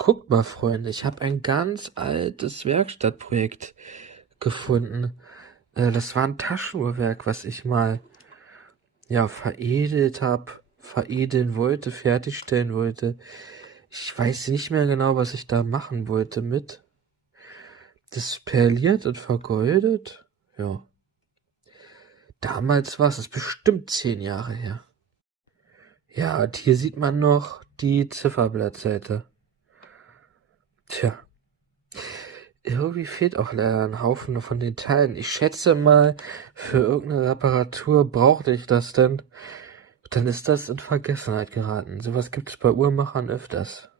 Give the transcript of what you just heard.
Guckt mal, Freunde, ich habe ein ganz altes Werkstattprojekt gefunden. Das war ein Taschenuhrwerk, was ich mal veredelt habe, veredeln wollte, fertigstellen wollte. Ich weiß nicht mehr genau, was ich da machen wollte mit. Das ist perliert und vergoldet. Ja. Damals war es bestimmt 10 Jahre her. Ja, und hier sieht man noch die Zifferblattseite. Tja. Irgendwie fehlt auch leider ein Haufen von den Teilen. Ich schätze mal, für irgendeine Reparatur brauchte ich das denn. Dann ist das in Vergessenheit geraten. Sowas gibt es bei Uhrmachern öfters.